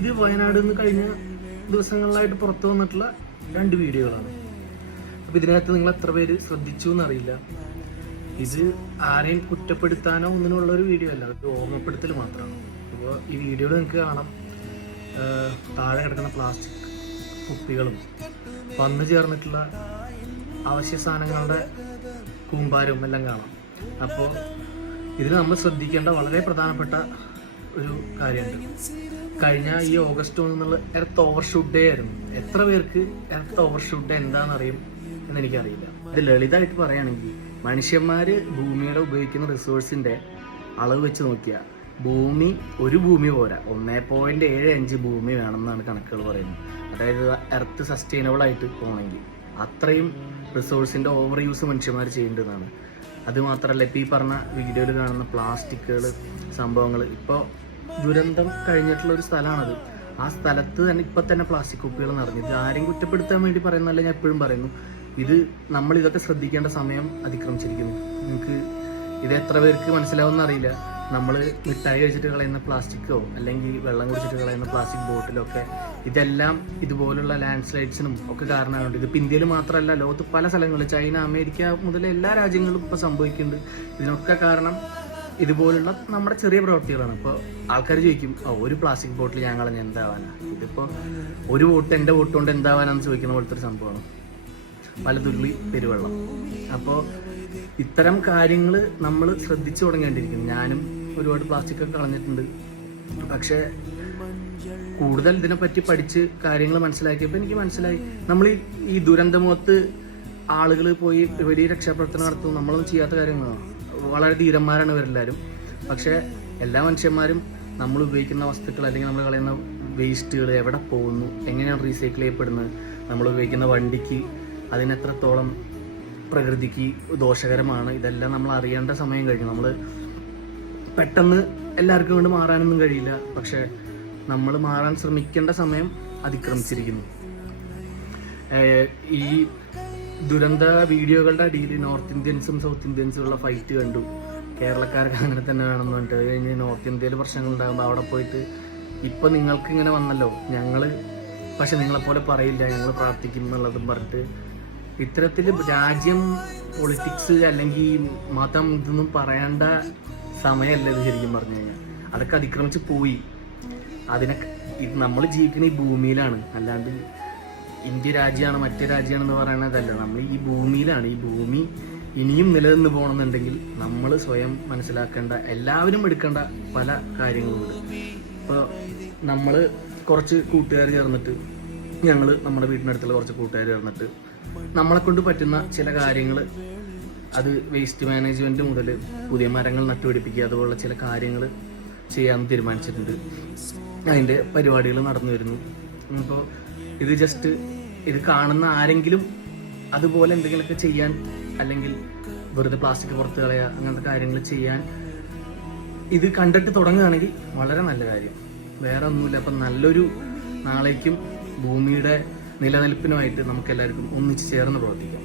ഇത് വയനാട് നിന്ന് കഴിഞ്ഞ ദിവസങ്ങളിലായിട്ട് പുറത്തു വന്നിട്ടുള്ള 2 വീഡിയോകളാണ്. അപ്പോൾ ഇതിനകത്ത് നിങ്ങൾ എത്ര പേര് ശ്രദ്ധിച്ചു എന്നറിയില്ല. ഇത് ആരെയും കുറ്റപ്പെടുത്താനോ ഒന്നിനുള്ളൊരു വീഡിയോ അല്ല, ഒരു ഓർമ്മപ്പെടുത്തൽ മാത്രമാണ്. അപ്പോൾ ഈ വീഡിയോയിൽ നിങ്ങൾക്ക് കാണാം താഴെ കിടക്കുന്ന പ്ലാസ്റ്റിക് കുപ്പികളും വന്നു ചേർന്നിട്ടുള്ള അവശ്യ സാധനങ്ങളുടെ കൂമ്പാരവും എല്ലാം കാണാം. അപ്പോൾ ഇതിൽ നമ്മൾ ശ്രദ്ധിക്കേണ്ട വളരെ പ്രധാനപ്പെട്ട ഒരു കാര്യമുണ്ട്. കഴിഞ്ഞ ഈ ഓഗസ്റ്റ് 1 എർത്ത് ഓവർഷൂട്ട് ഡേ ആയിരുന്നു. എത്ര പേർക്ക് എർത്ത് ഓവർഷൂട്ട് ഡേ എന്താണെന്നറിയും എന്നെനിക്കറിയില്ല. ഇത് ലളിതമായിട്ട് പറയുകയാണെങ്കിൽ മനുഷ്യന്മാർ ഭൂമിയുടെ ഉപയോഗിക്കുന്ന റിസോഴ്സിൻ്റെ അളവ് വെച്ച് നോക്കിയാൽ ഒരു ഭൂമി പോരാ, 1.75 ഭൂമി വേണമെന്നാണ് കണക്കുകൾ പറയുന്നത്. അതായത് എർത്ത് സസ്റ്റൈനബിൾ ആയിട്ട് പോകണമെങ്കിൽ അത്രയും റിസോഴ്സിൻ്റെ ഓവർ യൂസ് മനുഷ്യന്മാർ ചെയ്യേണ്ടതാണ്. അതുമാത്രമല്ല, ഇപ്പോൾ ഈ പറഞ്ഞ വീഡിയോയിൽ കാണുന്ന പ്ലാസ്റ്റിക്കുകൾ സംഭവങ്ങൾ, ഇപ്പോൾ ദുരന്തം കഴിഞ്ഞിട്ടുള്ള ഒരു സ്ഥലമാണത്. ആ സ്ഥലത്ത് തന്നെ ഇപ്പം തന്നെ പ്ലാസ്റ്റിക് കുപ്പികൾ നിറഞ്ഞു. ഇത് ആരെയും കുറ്റപ്പെടുത്താൻ വേണ്ടി പറയുന്നതല്ല, ഞാൻ എപ്പോഴും പറയുന്നു, ഇത് നമ്മൾ ഇതൊക്കെ ശ്രദ്ധിക്കേണ്ട സമയം അതിക്രമിച്ചിരിക്കുന്നു. നിങ്ങൾക്ക് ഇത് എത്ര പേർക്ക് മനസ്സിലാവുമെന്ന് അറിയില്ല. നമ്മൾ മിഠായി കഴിച്ചിട്ട് കളയുന്ന പ്ലാസ്റ്റിക്കോ അല്ലെങ്കിൽ വെള്ളം കുടിച്ചിട്ട് കളയുന്ന പ്ലാസ്റ്റിക് ബോട്ടിലൊക്കെ ഇതെല്ലാം ഇതുപോലുള്ള ലാൻഡ് സ്ലൈഡ്സിനും ഒക്കെ കാരണമായിട്ടുണ്ട്. ഇതിപ്പോൾ ഇന്ത്യയിൽ മാത്രമല്ല, ലോകത്ത് പല സ്ഥലങ്ങളിൽ, ചൈന, അമേരിക്ക മുതൽ എല്ലാ രാജ്യങ്ങളും ഇപ്പോൾ സംഭവിക്കുന്നുണ്ട്. ഇതിനൊക്കെ കാരണം ഇതുപോലുള്ള നമ്മുടെ ചെറിയ പ്രവൃത്തികളാണ്. ഇപ്പോൾ ആൾക്കാർ ചോദിക്കും, ഒരു പ്ലാസ്റ്റിക് ബോട്ടിൽ ഞാൻ കളഞ്ഞ എന്താവാനാ, ഇതിപ്പോൾ ഒരു വോട്ട് എൻ്റെ വോട്ട് കൊണ്ട് എന്താവാനാന്ന് ചോദിക്കുന്ന പോലത്തെ ഒരു സംഭവമാണ് പല തുള്ളി പെരുവെള്ളം. അപ്പോൾ ഇത്തരം കാര്യങ്ങൾ നമ്മൾ ശ്രദ്ധിച്ചു തുടങ്ങേണ്ടിയിരിക്കുന്നു. ഞാനും ഒരുപാട് പ്ലാസ്റ്റിക് ഒക്കെ കളഞ്ഞിട്ടുണ്ട്. പക്ഷേ കൂടുതൽ ഇതിനെപ്പറ്റി പഠിച്ച് കാര്യങ്ങൾ മനസ്സിലാക്കിയപ്പോൾ എനിക്ക് മനസ്സിലായി, നമ്മൾ ഈ ദുരന്തമുഖത്ത് ആളുകൾ പോയി വലിയ രക്ഷാപ്രവർത്തനം നടത്തും, നമ്മളൊന്നും ചെയ്യാത്ത കാര്യങ്ങളാണ്. വളരെ ധീരന്മാരാണ് ഇവരെല്ലാവരും. പക്ഷേ എല്ലാ മനുഷ്യന്മാരും നമ്മൾ ഉപയോഗിക്കുന്ന വസ്തുക്കൾ അല്ലെങ്കിൽ നമ്മൾ കളയുന്ന വേസ്റ്റുകൾ എവിടെ പോകുന്നു, എങ്ങനെയാണ് റീസൈക്കിൾ ചെയ്യപ്പെടുന്നത്, നമ്മൾ ഉപയോഗിക്കുന്ന വണ്ടിക്ക് അതിനെത്രത്തോളം പ്രകൃതിക്ക് ദോഷകരമാണ്, ഇതെല്ലാം നമ്മൾ അറിയേണ്ട സമയം കഴിഞ്ഞു. നമ്മൾ പെട്ടെന്ന് എല്ലാവർക്കും കൊണ്ട് മാറാനൊന്നും കഴിയില്ല. പക്ഷെ നമ്മൾ മാറാൻ ശ്രമിക്കേണ്ട സമയം അതിക്രമിച്ചിരിക്കുന്നു. ഈ ദുരന്ത വീഡിയോകളുടെ അടിയിൽ നോർത്ത് ഇന്ത്യൻസും സൗത്ത് ഇന്ത്യൻസും ഉള്ള ഫൈറ്റ് കണ്ടു. കേരളക്കാർക്ക് അങ്ങനെ തന്നെ വേണമെന്ന് പറഞ്ഞിട്ട് കഴിഞ്ഞ് നോർത്ത് ഇന്ത്യയിൽ പ്രശ്നങ്ങളുണ്ടാകുമ്പോൾ അവിടെ പോയിട്ട് ഇപ്പം നിങ്ങൾക്ക് ഇങ്ങനെ വന്നല്ലോ, പക്ഷെ നിങ്ങളെപ്പോലെ പറയില്ല, ഞങ്ങൾ പ്രാർത്ഥിക്കും എന്നുള്ളതും പറഞ്ഞിട്ട് ഇത്തരത്തിൽ രാജ്യം, പൊളിറ്റിക്സ് അല്ലെങ്കിൽ മതം ഇതൊന്നും പറയേണ്ട സമയമല്ല ഇത്. ശരിക്കും പറഞ്ഞു കഴിഞ്ഞാൽ അതൊക്കെ അതിക്രമിച്ച് പോയി. നമ്മൾ ജീവിക്കുന്ന ഈ ഭൂമിയിലാണ്, അല്ലാണ്ട് ഇന്ത്യ രാജ്യമാണ് മറ്റേ രാജ്യമാണെന്ന് പറയണതല്ല. നമ്മൾ ഈ ഭൂമിയിലാണ്. ഈ ഭൂമി ഇനിയും നിലനിന്ന് പോകണമെന്നുണ്ടെങ്കിൽ നമ്മൾ സ്വയം മനസ്സിലാക്കേണ്ട, എല്ലാവരും എടുക്കേണ്ട പല കാര്യങ്ങളുമുണ്ട്. ഇപ്പോൾ നമ്മൾ കുറച്ച് കൂട്ടുകാർ ചേർന്നിട്ട്, നമ്മുടെ വീടിനടുത്തുള്ള കുറച്ച് കൂട്ടുകാർ ചേർന്നിട്ട് നമ്മളെ കൊണ്ട് പറ്റുന്ന ചില കാര്യങ്ങൾ, അത് വേസ്റ്റ് മാനേജ്മെന്റ് മുതൽ പുതിയ മരങ്ങൾ നട്ടുപിടിപ്പിക്കുക, അതുപോലുള്ള ചില കാര്യങ്ങൾ ചെയ്യാമെന്ന് തീരുമാനിച്ചിട്ടുണ്ട്. അതിൻ്റെ പരിപാടികൾ നടന്നു വരുന്നു. അപ്പോൾ ഇത് കാണുന്ന ആരെങ്കിലും അതുപോലെ എന്തെങ്കിലുമൊക്കെ ചെയ്യാൻ, അല്ലെങ്കിൽ വെറുതെ പ്ലാസ്റ്റിക് പുറത്ത് കളയുക, അങ്ങനത്തെ കാര്യങ്ങൾ ചെയ്യാൻ ഇത് കണ്ടിട്ട് തുടങ്ങുകയാണെങ്കിൽ വളരെ നല്ല കാര്യം. വേറെ ഒന്നുമില്ല. അപ്പം നല്ലൊരു നാളേക്കും ഭൂമിയുടെ നിലനിൽപ്പിനുമായിട്ട് നമുക്ക് എല്ലാവർക്കും ഒന്നിച്ച് ചേർന്ന് പ്രവർത്തിക്കാം.